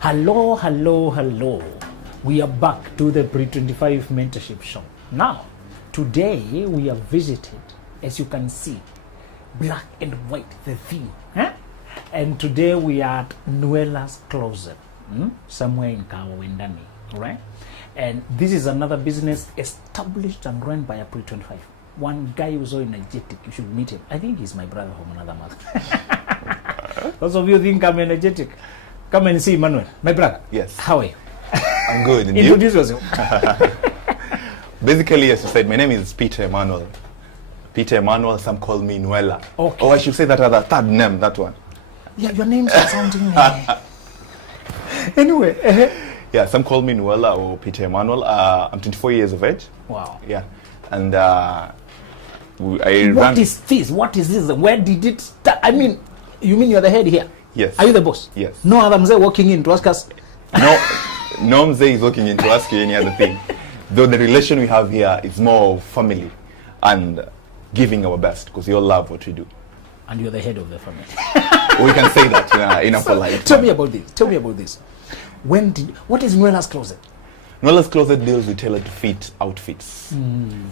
Hello, hello, hello. We are back to the Pre-25 Mentorship Show. Now, today we have visited, as you can see, black and white, the theme. And today we are at Nuela's Closet, somewhere in Kawendani, right? And this is another business established and run by a Pre-25. One guy who's so energetic, you should meet him. I think he's my brother from another mother. Those of you think I'm energetic, come and see Emmanuel, my brother. Yes. How are you? I'm good. And Introduce yourself. Basically, as you said, my name is Peter Emmanuel. Peter Emmanuel, some call me Nuela. Okay. Or I should say that other third name, that one. Yeah, your name's sounding. Anyway. Yeah, some call me Nuela or Peter Emmanuel. I'm 24 years of age. Wow. Yeah. And What is this? What is this? Where did it start? I mean, you mean you're the head here? Yes. Are you the boss? Yes. No other mzee walking in to ask us. No mzee is walking in to ask you any other thing. Though the relation we have here is more of family and giving our best because we all love what we do. And you're the head of the family. We can say that in a polite. Tell me about this. Tell me about this. What is Nuela's Closet? Nuela's Closet deals with tailored to fit outfits.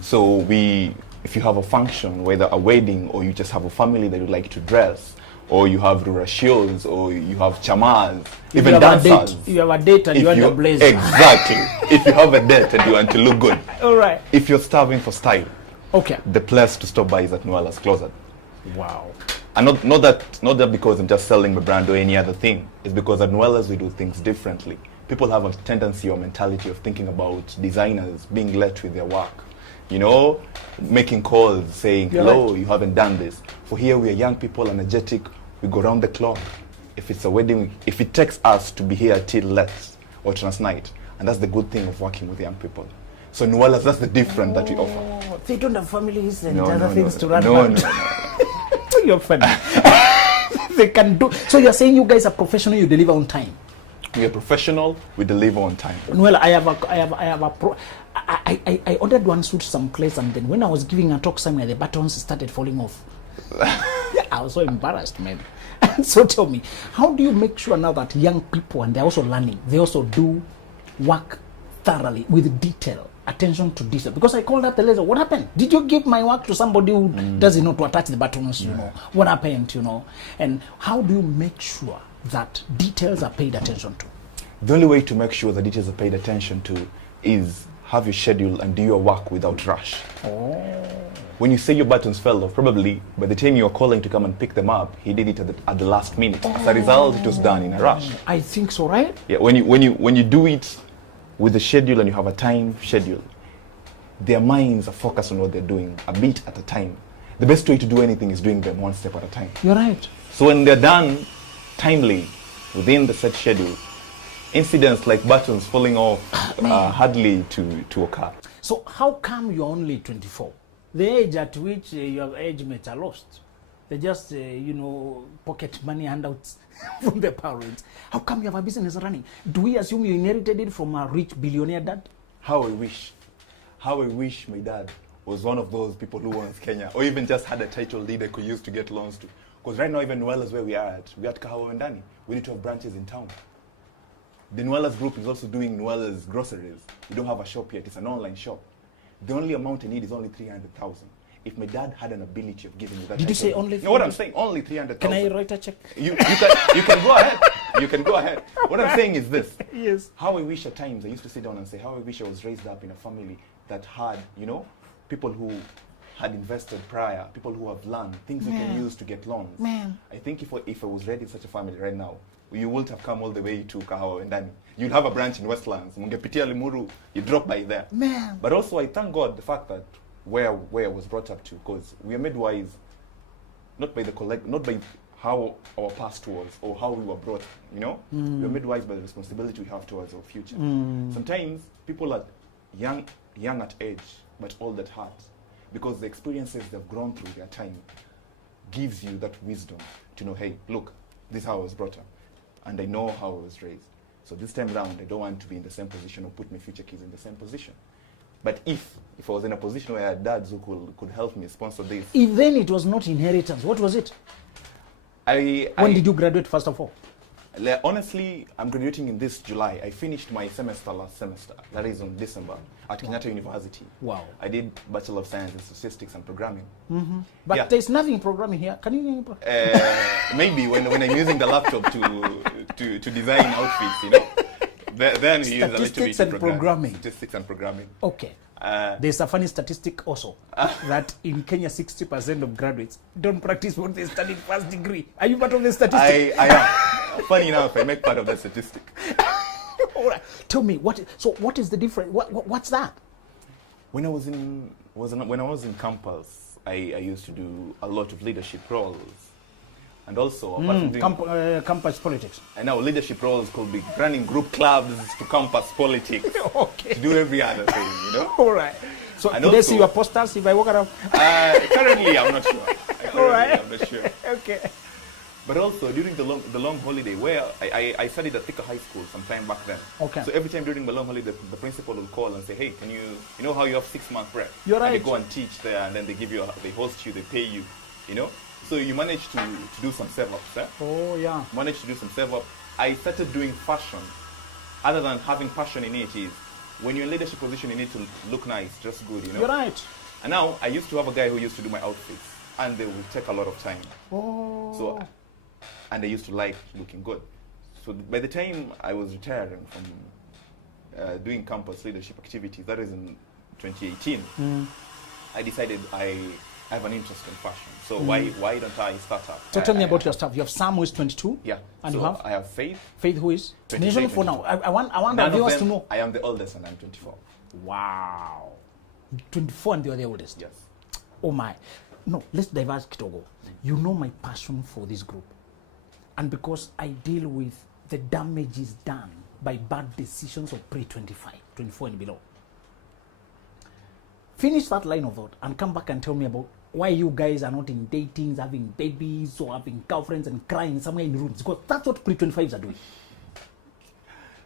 So if you have a function, whether a wedding or you just have a family that you like to dress, or you have rurashios, or you have chamas, even dancers. You have a date and you want a blazer. Exactly. If you have a date and you want to look good. All right. If you're starving for style, okay, the place to stop by is at Nuela's Closet. Wow. And not that because I'm just selling my brand or any other thing. It's because at Nuela's we do things differently. People have a tendency or mentality of thinking about designers being late with their work. You know, making calls saying, hello, you haven't done this. For here we are young people, energetic, we go round the clock. If it's a wedding, if it takes us to be here till late or trans night, and that's the good thing of working with young people. So Nuela's, that's the difference that we offer. They don't have families and No, other no, things no, to run no, around. no. You're funny. They can do. So you're saying you guys are professional, you deliver on time. We are professional, we deliver on time. Well, I ordered one suit someplace, and then when I was giving a talk somewhere, the buttons started falling off. I was so embarrassed, man. So tell me, how do you make sure now that young people, and they're also learning, they also do work thoroughly with detail, attention to detail? Because I called up the laser, what happened? Did you give my work to somebody who doesn't know to attach the buttons, you know? What happened, you know? And how do you make sure that details are paid attention to? The only way to make sure the details are paid attention to is have your schedule and do your work without rush. When you say your buttons fell off, probably by the time you are calling to come and pick them up, he did it at the last minute. As a result, it was done in a rush. I think so, right? Yeah, when you do it with the schedule and you have a time schedule, their minds are focused on what they're doing a bit at a time. The best way to do anything is doing them one step at a time. You're right. So when they're done timely within the set schedule, incidents like buttons falling off hardly to occur. So how come you're only 24? The age at which your age mates are lost. They just, pocket money handouts from their parents. How come you have a business running? Do we assume you inherited it from a rich billionaire dad? How I wish my dad was one of those people who owns Kenya, or even just had a title deed I could use to get loans to. Because right now, even Nuela's where we are at Kawendani. We need to have branches in town. The Nuela's group is also doing Nuela's groceries. We don't have a shop yet. It's an online shop. The only amount I need is only 300,000. If my dad had an ability of giving me that. Did you say only? No, what I'm saying, only 300,000. Can I write a check? You can go ahead. You can go ahead. What I'm saying is this. Yes. How I wish at times I used to sit down and say, how I wish I was raised up in a family that had, people who had invested prior, people who have learned things we can use to get loans. Man. I think if I was ready in such a family right now, you wouldn't have come all the way to Kawendani. You'd have a branch in Westlands. Mungepitia Limuru, you drop by there. Man. But also, I thank God the fact that where I was brought up to, because we are made wise not by how our past was or how we were brought. We are made wise by the responsibility we have towards our future. Sometimes people are young at age, but old at heart, because the experiences they've grown through their time gives you that wisdom to know, hey, look, this is how I was brought up. And I know how I was raised. So this time round, I don't want to be in the same position or put my future kids in the same position. But if I was in a position where I had dads who could help me sponsor this. If then it was not inheritance, what was it? When did you graduate, first of all? Honestly, I'm graduating in this July. I finished my semester last semester. That is in December at Kenyatta University. Wow. I did Bachelor of Science in Statistics and Programming. But Yeah. there's nothing programming here. Can you? Maybe when I'm using the laptop to design outfits, you know, then we use a little bit Statistics of and programming. Statistics and programming. Okay. There's a funny statistic also that in Kenya 60% of graduates don't practice what they studied first degree. Are you part of the statistic? I am. Funny enough, I make part of that statistic. All right. Tell me what is the difference? What's that? When I was in campus, I used to do a lot of leadership roles, and also apart from doing, Campus politics. and now leadership roles could be running group clubs to campus politics, Okay. to do every other thing, you know. All right. So And could they also- see your posters if I walk around? Currently, I'm not sure. Alright. I'm not sure. Okay. But also during the long holiday, where I studied at Thika High School some time back then. Okay. So every time during the long holiday, the principal will call and say, hey, can you know how you have 6-month break? You're And right. they go and teach there, and then they give you, they host you, they pay you, you know. So you manage to do some save-ups, eh? Oh yeah. Managed to do some save-up. I started doing fashion. Other than having passion in it, is when you're in leadership position, you need to look nice, dress good, you know. You're right. And now I used to have a guy who used to do my outfits, and they would take a lot of time. Oh. So, and I used to like looking good. So by the time I was retiring from doing campus leadership activities, that is in 2018, I decided I have an interest in fashion. So why don't I start up? So tell me about your stuff. You have Sam who is 22. Yeah. And so you have I have Faith. Faith who is 23, mention for now. I want None the of viewers to them- know. I am the oldest and I'm 24. Wow. 24 and you are the oldest. Yes. Oh my. No, let's diverse Kitogo. You know my passion for this group. And because I deal with the damages done by bad decisions of pre-25, 24 and below. Finish that line of thought and come back and tell me about why you guys are not in datings, having babies or having girlfriends and crying somewhere in rooms. Because that's what pre-25s are doing.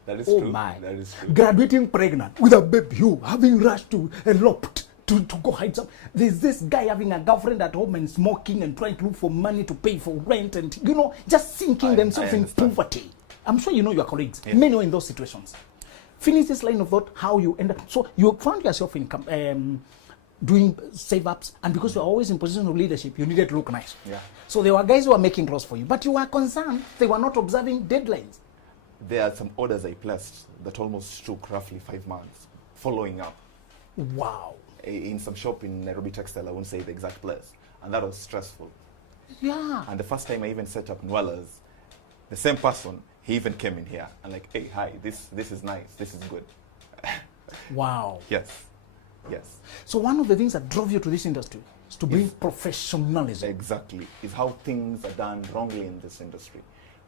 That is Oh true. my. That is true. Graduating pregnant with a baby, you having rushed to eloped to go hide some. There's this guy having a girlfriend at home and smoking and trying to look for money to pay for rent and, you know, just sinking themselves I in understand. poverty. I'm sure you know your colleagues. Yes. Many are in those situations. Finish this line of thought, how you end up. So you found yourself in doing save-ups, and because you are always in position of leadership, you needed to look nice. Yeah. So there were guys who were making clothes for you, but you were concerned they were not observing deadlines. There are some orders I placed that almost took roughly 5 months following up. Wow. In some shop in Nairobi Textile, I won't say the exact place, and that was stressful. Yeah. And the first time I even set up Nuela's, the same person, he even came in here and like, hey, hi, this is nice, this is good. Wow. Yes, yes, So one of the things that drove you to this industry is to bring professionalism. exactly. Is how things are done wrongly in this industry.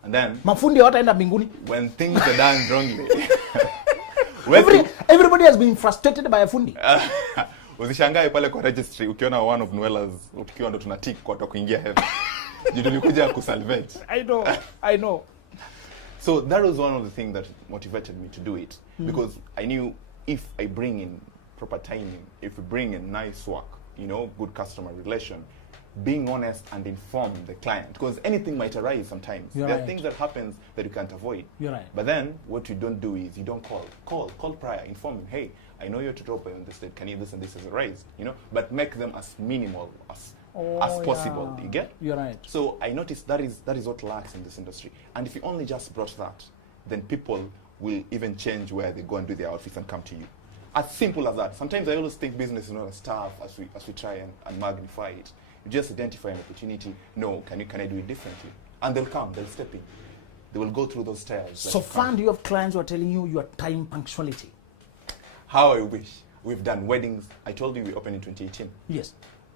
And then Mafundi hawataenda mbinguni. when things are done wrongly, when Everybody has been frustrated by a fundi. usishangae pale kwa registry ukiona one of Nuela's ukiwa ndo tunatik kwa kuingia heaven. You tulikuja kusalvage. I know. So that was one of the things that motivated me to do it, because I knew if I bring in proper timing, if we bring in nice work, you know, good customer relation, being honest and inform the client, because anything might arise sometimes. You're there right. are things that happens that you can't avoid. You're right. But then what you don't do is you don't call prior, inform him, hey, I know you're to drop on this date, can you this and this as a raise, you know, but make them as minimal as possible. Yeah. You get? You're right. So I noticed that is what lacks in this industry. And if you only just brought that, then people will even change where they go and do their outfits and come to you. As simple as that. Sometimes I always think business is not a staff as we try and magnify it. You just identify an opportunity. No, can I do it differently? And they'll come, they'll step in. They will go through those styles. So far, do you have clients who are telling you your time punctuality? How I wish. We've done weddings. I told you we opened in 2018. Yes.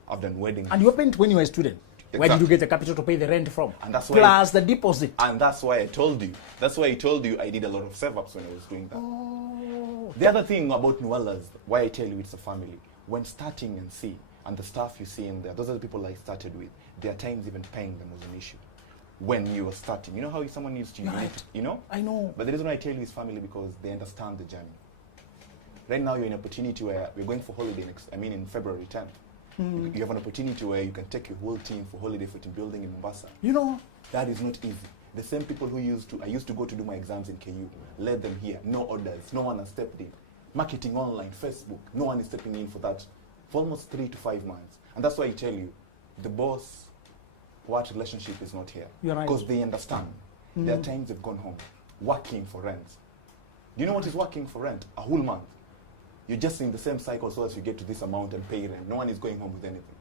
I've done weddings. And you opened when you were a student. Where did you get the capital to pay the rent from? And that's why Plus the deposit. And that's why I told you. That's why I told you I did a lot of save-ups when I was doing that. Oh. The other thing about Nuela's, why I tell you it's a family, when starting and see, and the staff you see in there, those are the people I started with, there are times even paying them was an issue. When you were starting, you know how someone used to, you, need to, you know? I know. But the reason why I tell you is family because they understand the journey. Right now you're in an opportunity where we're going for holiday in February 10th. You have an opportunity where you can take your whole team for holiday for team building in Mombasa. You know, That is not easy. The same people who I used to go to do my exams in KU, led them here. No orders, no one has stepped in. Marketing online, Facebook, no one is stepping in for that for almost 3 to 5 months. And that's why I tell you, the boss, what relationship is not here. You're right. Because they understand. There are times they've gone home, working for rent. Do you know what is working for rent? A whole month. You're just in the same cycle so as you get to this amount and pay rent. No one is going home with anything.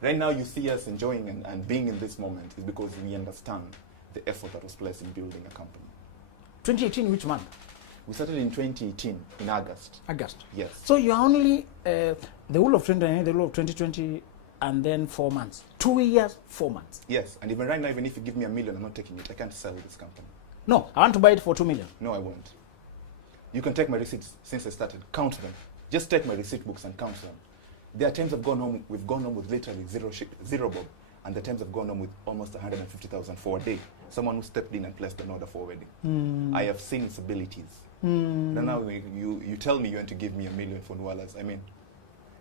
Right now you see us enjoying and being in this moment is because we understand the effort that was placed in building a company. 2018, which month? We started in 2018, in August. August. Yes. So you're only the whole of 2019, the whole of 2020, and then 4 months. 2 years, 4 months. Yes, and even right now, even if you give me $1 million, I'm not taking it. I can't sell this company. No, I want to buy it for 2 million. No, I won't. You can take my receipts since I started. Count them. Just take my receipt books and count them. There are times we've gone home with literally zero bob, and the times I've gone home with almost 150,000 for a day. Someone who stepped in and placed an order for a wedding. I have seen its abilities. Then now you tell me you want to give me $1 million for Nuelas. I mean,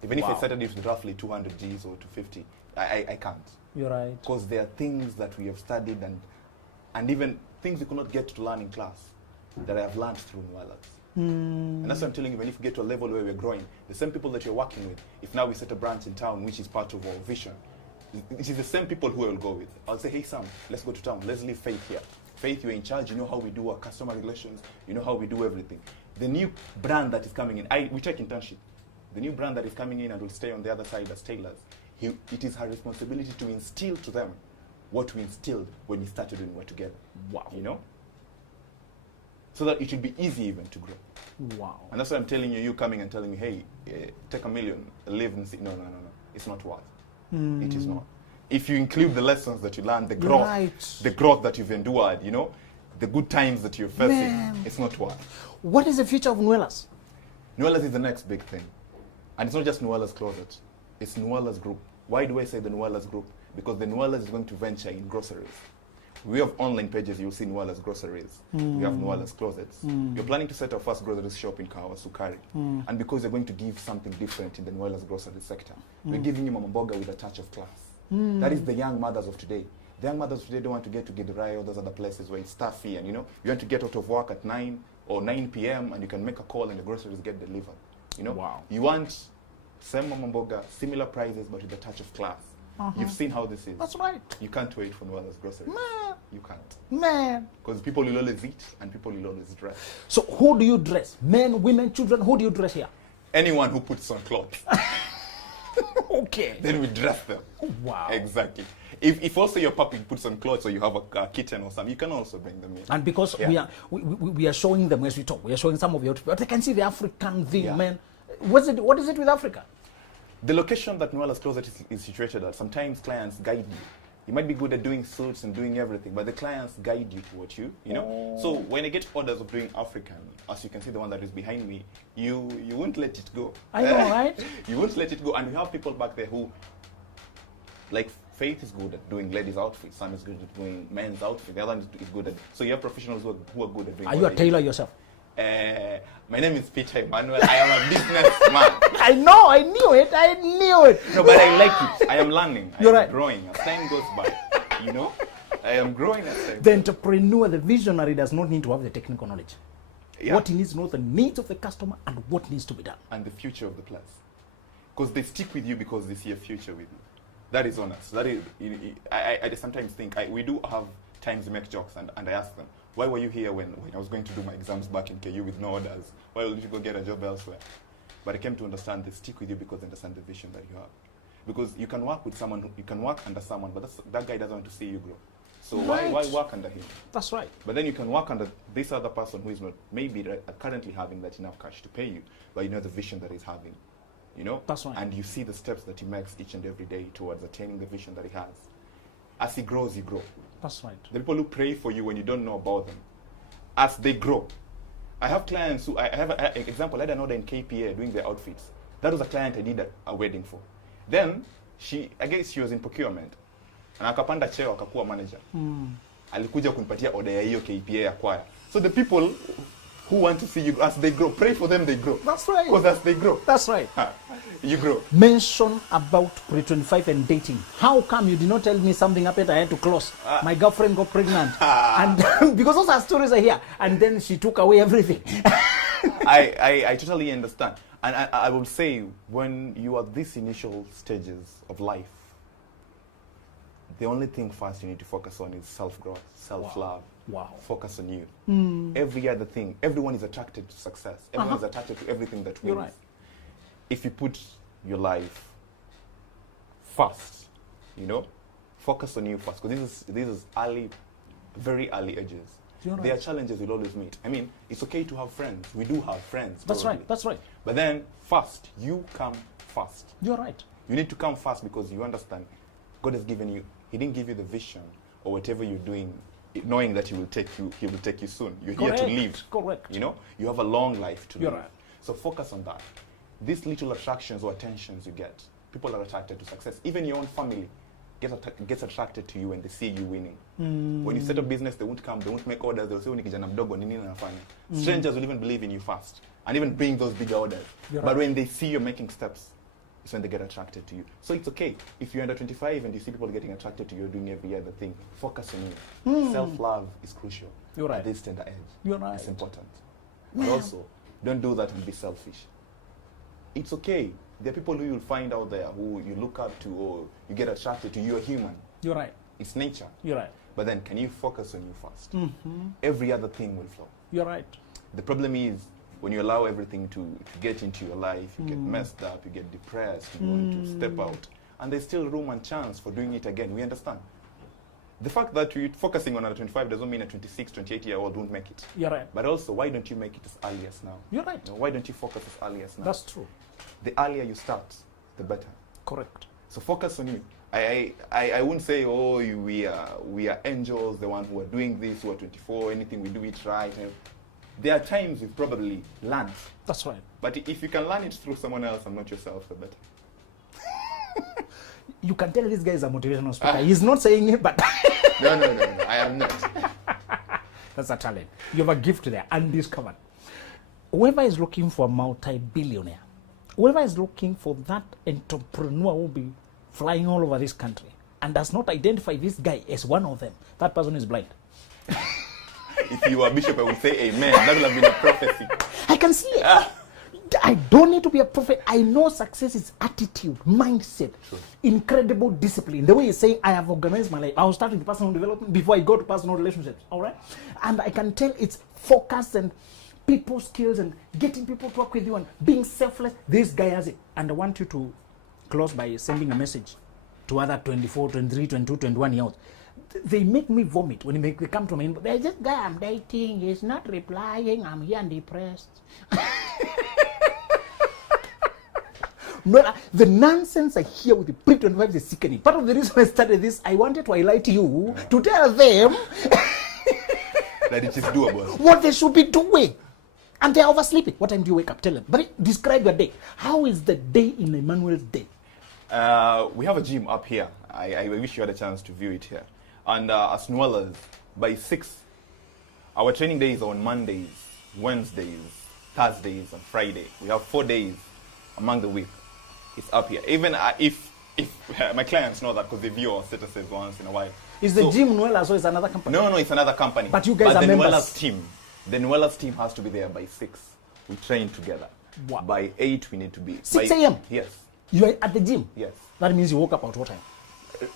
even if I started it with roughly 200 Gs or 250, I can't. You're right. Because there are things that we have studied and even things we could not get to learn in class that I have learned through Nuelas. And that's what I'm telling you, when if you get to a level where we're growing, the same people that you're working with, if now we set a branch in town, which is part of our vision, it is the same people who I will go with. I'll say, hey Sam, let's go to town, let's leave Faith here. Faith, you're in charge, you know how we do our customer relations, you know how we do everything. The new brand that is coming in, we check internship. The new brand that is coming in and will stay on the other side as tailors, it is her responsibility to instill to them what we instilled when we started when we were together. Wow. You know? So that it should be easy even to grow. Wow. And that's why I'm telling you, you coming and telling me, hey, take $1 million, live and see. No. It's not worth. It is not. If you include the lessons that you learned, the growth that you've endured, you know, the good times that you're facing, it's not worth. What is the future of Nuelas? Nuelas is the next big thing. And it's not just Nuelas Closet. It's Nuelas Group. Why do I say the Nuelas Group? Because the Nuelas is going to venture in groceries. We have online pages, you'll see Nuelas Groceries. We have Nuelas Closets. You're planning to set our first groceries shop in Kawa, Sukari. And because you're going to give something different in the Nuelas grocery sector, we're giving you Mama Mboga with a touch of class. That is the young mothers of today. The young mothers of today don't want to get to Githurai or those other places where it's stuffy and, you know, you want to get out of work at 9 or 9 p.m. and you can make a call and the groceries get delivered. You know? Wow. You want same Mama Mboga, similar prices, but with a touch of class. You've seen how this is. That's right. You can't wait for Nuelas Groceries. Man. You can't. Man. Because people will always eat and people will always dress. So who do you dress? Men, women, children, who do you dress here? Anyone who puts on clothes. Okay. Then we dress them. Wow. Exactly. If also your puppy puts on clothes or you have a kitten or something, you can also bring them in. And because we are showing them as we talk, we are showing some of your, but they can see the African thing, man. What is it with Africa? The location that Nuela's Closet is situated at, sometimes clients guide you. You might be good at doing suits and doing everything, but the clients guide you to what you know. So when I get orders of doing African, as you can see the one that is behind me, you won't let it go. I know, right? You won't let it go. And we have people back there who, like Faith is good at doing ladies' outfits, Sam is good at doing men's outfits, the other one is good at, so you have professionals who are good at doing. Are you a tailor yourself? My name is Peter Emmanuel. I am a businessman. I know, I knew it. No, but I like it. I am learning. You're I am right. growing. As time goes by, you know, I am growing as time. The entrepreneur, the visionary does not need to have the technical knowledge. Yeah. What he needs to know is the needs of the customer and what needs to be done. And the future of the place. Because they stick with you because they see a future with you. That is honest. That is, I sometimes think, we do have times we make jokes and I ask them, why were you here when I was going to do my exams back in KU with no orders? Why did you go get a job elsewhere? But I came to understand they stick with you because they understand the vision that you have. Because you can work with someone, you can work under someone, but that guy doesn't want to see you grow. So why work under him? That's right. But then you can work under this other person who is not maybe currently having that enough cash to pay you, but you know the vision that he's having. You know? That's right. And you see the steps that he makes each and every day towards attaining the vision that he has. As he grows, you grow. That's right. The people who pray for you when you don't know about them, as they grow. I have clients who, I have an example, I had an order in KPA doing their outfits. That was a client I did a wedding for. Then, I guess she was in procurement. Na akapanda cheo akakuwa manager. Alikuja kunipatia order ya hiyo KPA ya kwaya. So the people who want to see you as they grow, pray for them, they grow. That's right. Because as they grow. That's right. You grow. Mention about pre-25 and dating. How come you did not tell me something happened? I had to close. My girlfriend got pregnant, and because those are stories are here, and then she took away everything. I totally understand. And I will say, when you are these initial stages of life, the only thing first you need to focus on is self-growth, self-love. Wow. Focus on you. Every other thing, everyone is attracted to success. Everyone is attracted to everything that wins. You're right. If you put your life first, you know, focus on you first. Because this is early, very early ages. You're right. There are challenges you'll always meet. I mean, it's okay to have friends. We do have friends. That's probably. right. That's right. But then, first, you come first. You're right. You need to come first because you understand God has given you, He didn't give you the vision or whatever you're doing, knowing that He will take you soon. You're Correct. here to live. Correct. You know, you have a long life to You're live. right. So focus on that. These little attractions or attentions you get, people are attracted to success. Even your own family gets attracted to you when they see you winning. When you set up business, they won't come, they won't make orders, they'll say, "Ni kijana mdogo, nini nafanya?" Strangers will even believe in you fast and even bring those bigger orders. You're But right. when they see you're making steps, it's when they get attracted to you. So it's okay. If you're under 25 and you see people getting attracted to you, doing every other thing, focus on you. Self-love is crucial. You're right. At this tender age. You're right. It's important. But also, don't do that and be selfish. It's okay. There are people who you'll find out there who you look up to or you get attracted to. You're human. You're right. It's nature. You're right. But then, can you focus on you first? Every other thing will flow. You're right. The problem is, when you allow everything to get into your life, you get messed up, you get depressed, you want to step out. And there's still room and chance for doing it again. We understand. The fact that you're focusing on a 25 doesn't mean a 26, 28-year-old won't make it. You're right. But also, why don't you make it as early as now? You're right. You know, why don't you focus as early as now? That's true. The earlier you start, the better. Correct. So focus on you. I wouldn't say, oh, we are angels, the one who are doing this, who are 24, anything we do it right. And there are times you've probably learned. That's right. But if you can learn it through someone else and not yourself, the better. You can tell this guy is a motivational speaker. He's not saying it, but No, I am not. that's a talent. You have a gift there, undiscovered. Whoever is looking for a multi-billionaire, whoever is looking for that entrepreneur who will be flying all over this country and does not identify this guy as one of them, that person is blind. If you were a bishop, I would say amen. That would have been a prophecy. I can see it. I don't need to be a prophet. I know success is attitude, mindset, incredible discipline. The way you're saying, I have organized my life. I will start with personal development before I go to personal relationships. All right? And I can tell it's focus and people skills and getting people to work with you and being selfless. This guy has it. And I want you to close by sending a message to other 24, 23, 22, 21 year olds. They make me vomit when they come to me. There's this guy I'm dating. He's not replying. I'm here and depressed. No, the nonsense I hear with the pre-25 is sickening. Part of the reason I started this, I wanted to highlight you to tell them That it is doable. what they should be doing. And they're oversleeping. What time do you wake up? Tell them. But describe your day. How is the day in Emmanuel's day? We have a gym up here. I wish you had a chance to view it here. And as Nuelas, by 6, our training days are on Mondays, Wednesdays, Thursdays, and Friday. We have 4 days among the week. It's up here. Even if my clients know that because they view our statuses once in a while. Is the gym Nuela, so it's another company? No, it's another company. But you guys are the members. The Nuela's team has to be there by 6. We train together. Wow. By 8, we need to be. 6 by- a.m.? Yes. You are at the gym? Yes. That means you woke up at what time?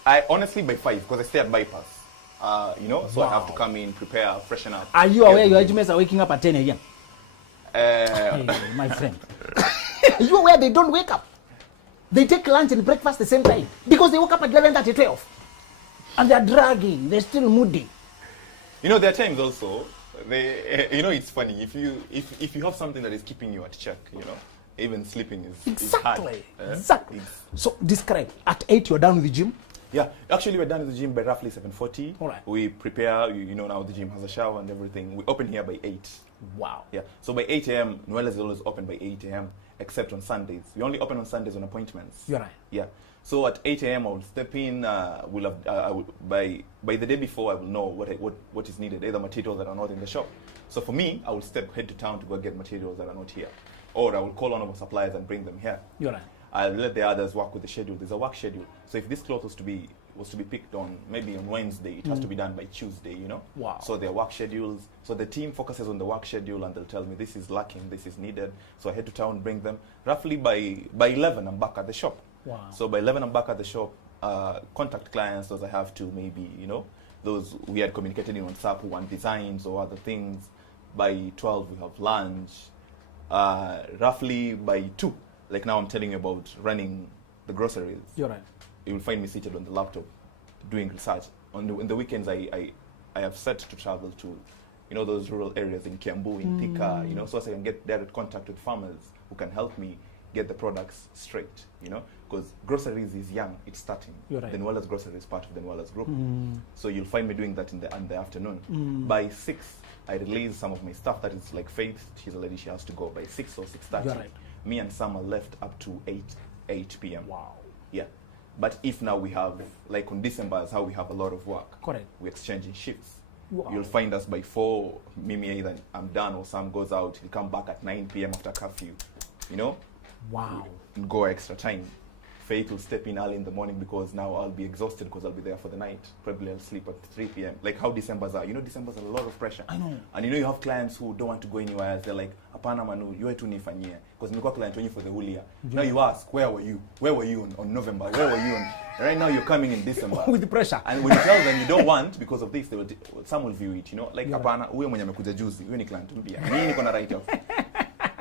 I honestly by 5 because I stay at bypass. So I have to Wow. come in, prepare, freshen up. Are you aware your agents are waking up at 10 a.m.? Uh, Hey, my friend. Are you aware they don't wake up? They take lunch and breakfast the same time because they woke up at 11:30, 12. And they're dragging. They're still moody. there are times also. It's funny if you have something that is keeping you at check. Even sleeping is hard. Exactly. Uh, Exactly. it's- So describe. At 8, you're done with the gym? Yeah, actually we're done with the gym by roughly 7:40. All right. We prepare. Now the gym has a shower and everything. We open here by 8. Wow. Yeah. So by 8 a.m. Nuela is always open by 8 a.m. except on Sundays. We only open on Sundays on appointments. You're right. Yeah. So at 8 a.m. I will step in. We'll have by the day before I will know what is needed, either materials that are not in the shop. So for me, I will head to town to go get materials that are not here, or I will call on our suppliers and bring them here. You're right. I'll let the others work with the schedule. There's a work schedule. So if this cloth was to be picked on maybe on Wednesday, it has to be done by Tuesday, you know? Wow. So there are work schedules. So the team focuses on the work schedule and they'll tell me this is lacking, this is needed. So I head to town, bring them. Roughly by 11, I'm back at the shop. Wow. So by 11, I'm back at the shop. Contact clients as I have to, maybe, you know, those we had communicated in WhatsApp who want designs or other things. By 12, we have lunch. Roughly by 2, like now I'm telling you about running the groceries. You're right. You will find me seated on the laptop doing research. In the weekends, I have set to travel to, you know, those rural areas in Kiambu, in Thika, you know, so as I can get direct contact with farmers who can help me get the products straight, you know, because groceries is young, it's starting. You're right. The Nuela's grocery is part of the Nuela's group. So you'll find me doing that in the afternoon. By 6, I release some of my stuff that is like Faith, she's a lady, she has to go. By 6 or 6:30, You're right. me and Sam are left up to 8 p.m. Wow. Yeah. But if now we have, like on December is how we have a lot of work. Correct. We're exchanging shifts. Wow. You'll find us by 4, Mimi either I'm done or Sam goes out. He'll come back at 9 p.m. after curfew. You know? Wow. We'll go extra time. Faith will step in early in the morning because now I'll be exhausted because I'll be there for the night. Probably I'll sleep at 3 p.m. Like how Decembers are. You know, Decembers are a lot of pressure. I know. And you know, you have clients who don't want to go anywhere else. They're like, apana manu, you tu nifanyia. Because nimekuwa client wenyu for the whole year. Yeah. Now you ask, where were you? Where were you on November? Where were you on... Right now you're coming in December. With the pressure. And when you tell them you don't want because of this, they will some will view it, you know? Like, Yeah. apana, huyo mwenye amekuja juzi, huyo ni client mpya. Mimi niko na write off.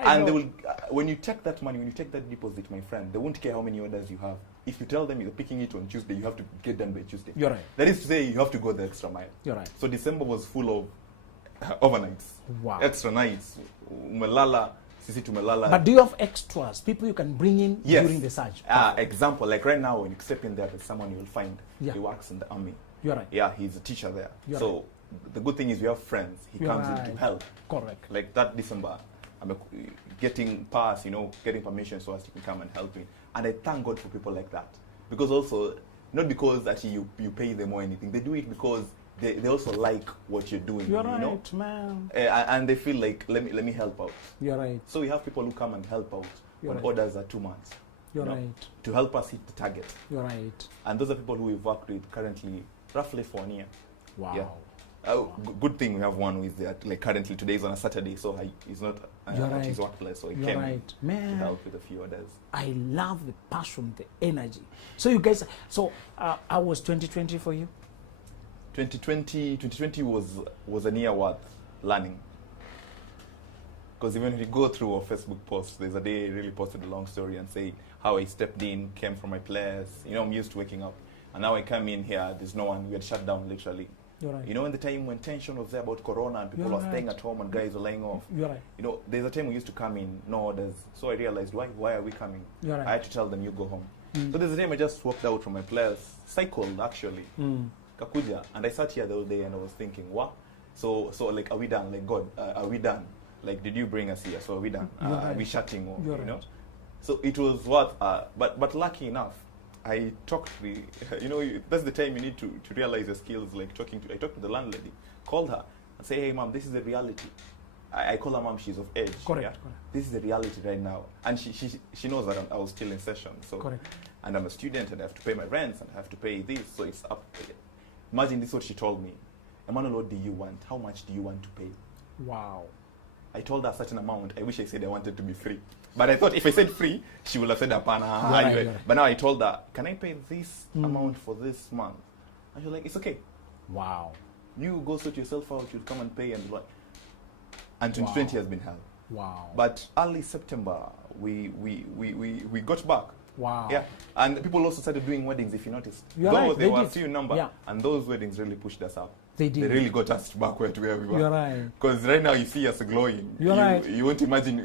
And they will, when you take that money, when you take that deposit, my friend, they won't care how many orders you have. If you tell them you're picking it on Tuesday, you have to get done by Tuesday. You're right. That is to say, you have to go the extra mile. You're right. So December was full of overnights, Wow. extra nights. Umelala, sisi tumelala. But do you have extras, people you can bring in Yes. during the surge? Example, like right now, when you step in there, there's someone you will find. Yeah. He works in the army. You're right. Yeah, he's a teacher there. You're So the good thing is we have friends. He You're comes in right. to help. Correct. Like that December, I'm getting pass, you know, getting permission so as you can come and help me. And I thank God for people like that. Because also, not because that you pay them or anything. They do it because they also like what you're doing. You're you right, know? man. And they feel like, let me help out. You're right. So we have people who come and help out You're when right. orders are 2 months. You're you know, right. To help us hit the target. You're right. And those are people who we've worked with currently roughly for 1 year. Wow. Yeah. Good thing we have one who is there, like currently today is on a Saturday, so he's not You're at his right. workplace, so he You're came right. to Man, help with a few orders. I love the passion, the energy. So you guys, I was 2020 for you? 2020 was a year worth learning. Because even if you go through our Facebook posts, there's a day I really posted a long story and say how I stepped in, came from my players. You know, I'm used to waking up. And now I come in here, there's no one. We had shut down literally. You're right. You know, in the time when tension was there about Corona and people You're were staying right. at home and guys were laying off. You're right. You know, there's a time we used to come in, no orders. So I realized, why are we coming? You're right. I had to tell them, you go home. So there's a time I just walked out from my players, cycled actually, Kakuja, and I sat here the whole day and I was thinking, what? So like, are we done? Like, God, are we done? Like, did you bring us here? So are we done? You're Are right. we shutting? Or, You're you know? right. So it was what, but lucky enough, I talked to the, you know, that's the time you need to realize your skills, like I talked to the landlady, called her and say, hey mom, this is the reality. I call her mom, she's of age. Correct, Yeah? correct. This is the reality right now. And she knows that I was still in session. So Correct. and I'm a student and I have to pay my rents and I have to pay this, so it's up. Imagine this is what she told me. Emmanuel, what do you want? How much do you want to pay? Wow. I told her a certain amount. I wish I said I wanted to be free. But I thought if I said free, she would have said apana. Right, Anyway. right. But now I told her, can I pay this amount for this month? And she was like, it's okay. Wow. You go sort yourself out, you'll come and pay and what. And 2020 has been hell. Wow. But early September, we got back. Wow. Yeah, and people also started doing weddings. If you noticed, You're though right, they they were did. few number, Yeah. and those weddings really pushed us up. They did. They really got us back to where we were. You're right. Because right now you see us glowing. You're right. You won't imagine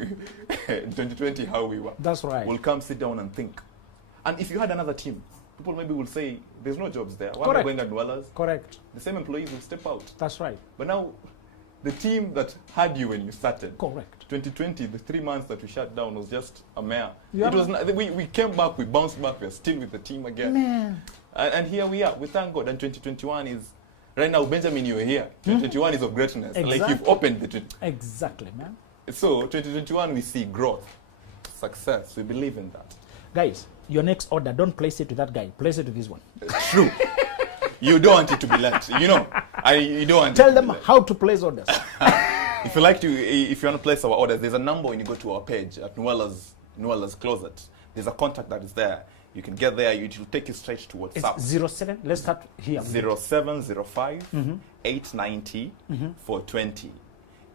in 2020 how we were. That's right. We'll come sit down and think. And if you had another team, people maybe will say, "There's no jobs there. Why am I Correct. going at Nuela's?" Correct. The same employees will step out. That's right. But now, the team that had you when you started. Correct. 2020, the 3 months that we shut down was just a mare. Yeah. It was not, we came back, we bounced back, we're still with the team again. Man. And here we are, we thank God. And 2021 is, right now, Benjamin, you're here. 2021 is of greatness. Like Exactly. you've opened the, Exactly, man. so 2021 we see growth, success, we believe in that. Guys, your next order, don't place it to that guy. Place it to this one. True. You don't want it to be late. You know, you don't want Tell it to them be late. how to place orders. If you like to, if you want to place our orders, there's a number when you go to our page at Nuela's Closet. There's a contact that is there. You can get there. It will take you straight to WhatsApp. It's 07. Let's start here. 0705 890 420.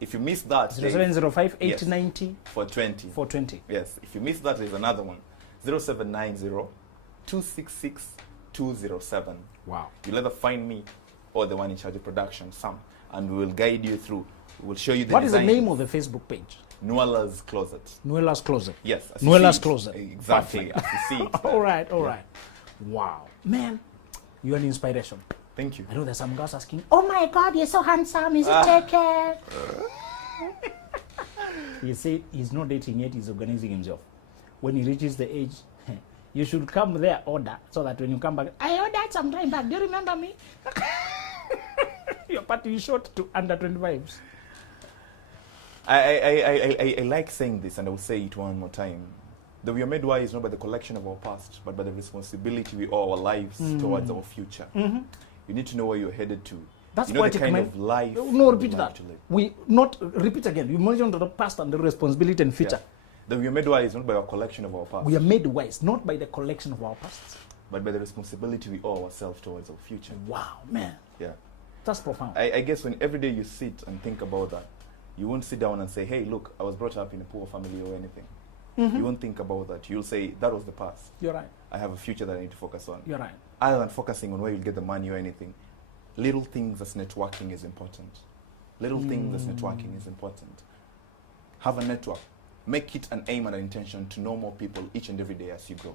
If you miss that, 0705 Yes. 890 420. 420. Yes. If you miss that, there's another one. 0790 266 207. Wow. You'll either find me or the one in charge of production, Sam, and we will guide you through. We will show you the What is the design. name of the Facebook page? Nuela's Closet. Nuela's Closet. Yes. as you Nuela's see it. Closet. Exactly. Perfect. As you see it. All right, all right. Wow. Man, you're an inspiration. Thank you. I know there's some girls asking, oh my God, you're so handsome. Is it taken? He said he's not dating yet, he's organizing himself. When he reaches the age, you should come there, order, so that when you come back, I ordered some time back. Do you remember me? You're cutting short to under 25s. I like saying this, and I will say it one more time. That we are made wise not by the collection of our past, but by the responsibility we owe our lives towards our future. You need to know where you're headed to. That's you know the poetic, kind man. of life. No, you repeat would like that. to live. We not repeat again. You mentioned the past and the responsibility and future. Yeah. That we are made wise not by our collection of our past, We are made wise not by the collection of our past. but by the responsibility we owe ourselves towards our future. Wow, man, Yeah. that's profound. I guess when every day you sit and think about that, you won't sit down and say, hey, look, I was brought up in a poor family or anything. You won't think about that. You'll say, that was the past. You're right. I have a future that I need to focus on. You're right. Other than focusing on where you'll get the money or anything, little things as networking is important. Little things as networking is important. Have a network. Make it an aim and an intention to know more people each and every day as you grow.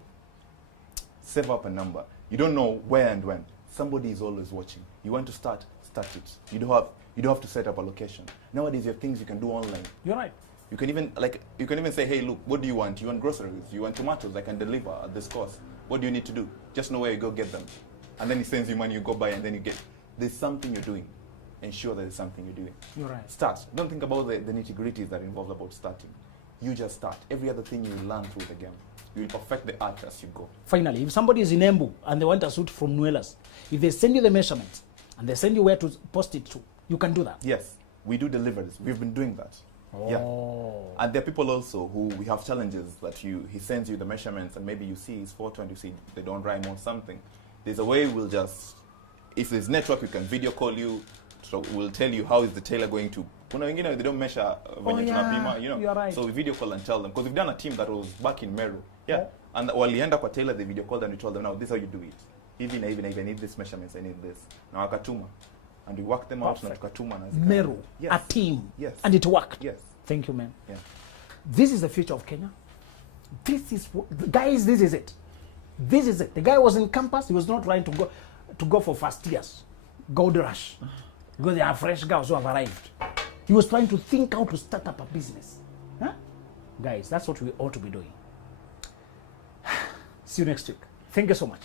Save up a number. You don't know where and when. Somebody is always watching. You want to start it. You don't have to set up a location. Nowadays you have things you can do online. You're right. You can even say, hey, look, what do you want? You want groceries? You want tomatoes? I can deliver at this cost. What do you need to do? Just know where you go get them. And then he sends you money, you go buy, and then you get. There's something you're doing. Ensure there's something you're doing. You're right. Start. Don't think about the nitty-gritties that involve about starting. You just start. Every other thing you will learn through the game. You will perfect the art as you go. Finally, if somebody is in Embu and they want a suit from Nuela's, if they send you the measurements and they send you where to post it to, you can do that. Yes, we do deliveries. We've been doing that. Oh. Yeah. And there are people also who we have challenges that he sends you the measurements and maybe you see his photo and you see they don't rhyme or something. There's a way we'll just, if there's network, we can video call you. So we'll tell you how is the tailor going to. You know, they don't measure when you're tunapima, you know. You're right. So we video call and tell them because we've done a team that was back in Meru. Yeah. Oh. And walienda kwa tailor, they video called and we told them, now this is how you do it. Even I need this measurements, I need this. Now akatuma. And we work them out na tukatuma na zika. Meru, Yes. a team. Yes. And it worked. Yes. Thank you, man. Yeah. This is the future of Kenya. This is guys, this is it. This is it. The guy was in campus, he was not trying to go for first years. Gold rush. Because there are fresh girls who have arrived. He was trying to think how to start up a business. Huh? Guys, that's what we ought to be doing. See you next week. Thank you so much.